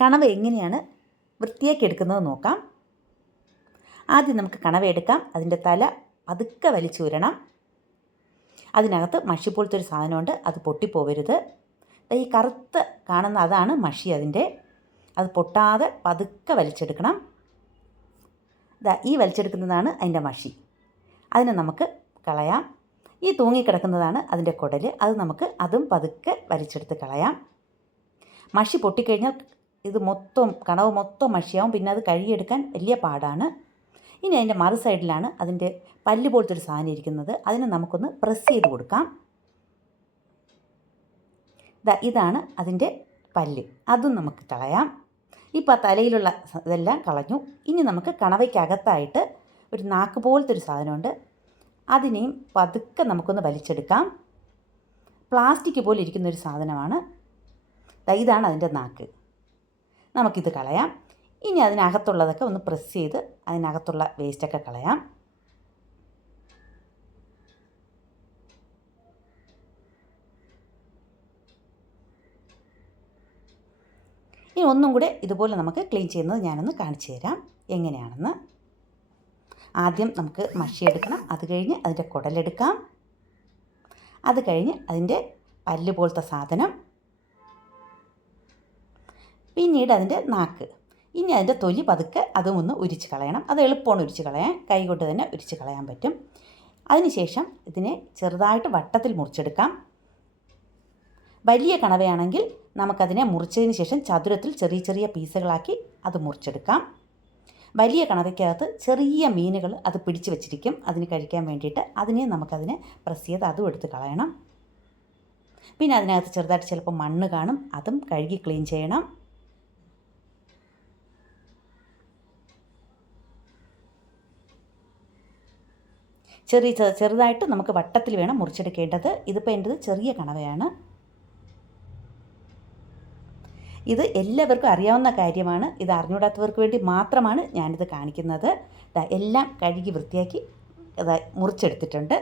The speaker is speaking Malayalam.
കണവ എങ്ങനെയാണ് വൃത്തിയാക്കി എടുക്കുന്നത് നോക്കാം. ആദ്യം നമുക്ക് കണവ എടുക്കാം. അതിന്റെ തല പതുക്കെ വലിച്ചൂരണം അതിനകത്ത് മഷി പോലത്തെ ഒരു സാധനമുണ്ട്. അത് പൊട്ടിപ്പോവരുത്. ഈ കറുത്ത് കാണുന്ന അതാണ് മഷി അതിന്റെ. അത് പൊട്ടാതെ പതുക്കെ വലിച്ചെടുക്കണം. ദാ ഈ വലിച്ചെടുക്കുന്നതാണ് അതിന്റെ മഷി. അതിനെ നമുക്ക് കളയാം. ഈ തൂങ്ങിക്കിടക്കുന്നതാണ് അതിന്റെ കുടൽ അത് നമുക്ക് അതും പതുക്കെ വലിച്ചെടുത്ത് കളയാം. മഷി പൊട്ടിക്കഴിഞ്ഞാൽ ഇത് മൊത്തം കണവ് മൊത്തം മഷിയാവും. പിന്നെ അത് കഴുകിയെടുക്കാൻ വലിയ പാടാണ്. ഇനി അതിന്റെ മറു സൈഡിലാണ് അതിന്റെ പല്ല് പോലത്തെ ഒരു സാധനം ഇരിക്കുന്നത്. അതിനെ നമുക്കൊന്ന് പ്രസ് ചെയ്ത് കൊടുക്കാം. ഇതാണ് അതിന്റെ പല്ല്. അതും നമുക്ക് കളയാം. ഇപ്പോൾ ആ തലയിലുള്ള ഇതെല്ലാം കളഞ്ഞു. ഇനി നമുക്ക് കണവയ്ക്കകത്തായിട്ട് ഒരു നാക്ക് പോലത്തെ ഒരു സാധനമുണ്ട്. അതിനെയും പതുക്കെ നമുക്കൊന്ന് വലിച്ചെടുക്കാം. പ്ലാസ്റ്റിക് പോലെ ഇരിക്കുന്ന ഒരു സാധനമാണ്. ഇതാണ് അതിന്റെ നാക്ക്. നമുക്കിത് കളയാം. ഇനി അതിനകത്തുള്ളതൊക്കെ ഒന്ന് പ്രസ് ചെയ്ത് അതിനകത്തുള്ള വേസ്റ്റൊക്കെ കളയാം. ഇനി ഒന്നും കൂടെ ഇതുപോലെ നമുക്ക് ക്ലീൻ ചെയ്യുന്നത് ഞാനൊന്ന് കാണിച്ചു തരാം. എങ്ങനെയാണെന്ന്. ആദ്യം നമുക്ക് മഷി എടുക്കണം അത് കഴിഞ്ഞ് അതിന്റെ കുടലെടുക്കാം. അത് കഴിഞ്ഞ് അതിന്റെ പല്ല് പോലത്തെ സാധനം. പിന്നീട് അതിന്റെ നാക്ക്. ഇനി അതിന്റെ തൊലി പതുക്കെ അതും ഒന്ന് ഉരിച്ച് കളയണം. അത് എളുപ്പമാണ് ഉരിച്ച് കളയാൻ. കൈ കൊണ്ട് തന്നെ ഉരിച്ച് കളയാൻ പറ്റും. അതിനുശേഷം ഇതിനെ ചെറുതായിട്ട് വട്ടത്തിൽ മുറിച്ചെടുക്കാം. വലിയ കണവയാണെങ്കിൽ നമുക്കതിനെ മുറിച്ചതിന് ശേഷം ചതുരത്തിൽ ചെറിയ ചെറിയ പീസുകളാക്കി അത് മുറിച്ചെടുക്കാം. വലിയ കണവയ്ക്കകത്ത് ചെറിയ മീനുകൾ അത് പിടിച്ചു വെച്ചിരിക്കും. അതിന് കഴിക്കാൻ വേണ്ടിയിട്ട് അതിനെ നമുക്കതിനെ പ്രസ് ചെയ്ത് അതും എടുത്ത് കളയണം. പിന്നെ അതിനകത്ത് ചെറുതായിട്ട് ചിലപ്പോൾ മണ്ണ് കാണും. അതും കഴുകി ക്ലീൻ ചെയ്യണം. ചെറിയ ചെറുതായിട്ട് നമുക്ക് വട്ടത്തിൽ വേണം മുറിച്ചെടുക്കേണ്ടത്. ഇതിപ്പോൾ എന്റെത് ചെറിയ കണവയാണ്. ഇത് എല്ലാവർക്കും അറിയാവുന്ന കാര്യമാണ്. ഇത് അറിഞ്ഞൂടാത്തവർക്ക് വേണ്ടി മാത്രമാണ് ഞാനിത് കാണിക്കുന്നത്. എല്ലാം കഴുകി വൃത്തിയാക്കി മുറിച്ചെടുത്തിട്ടുണ്ട്.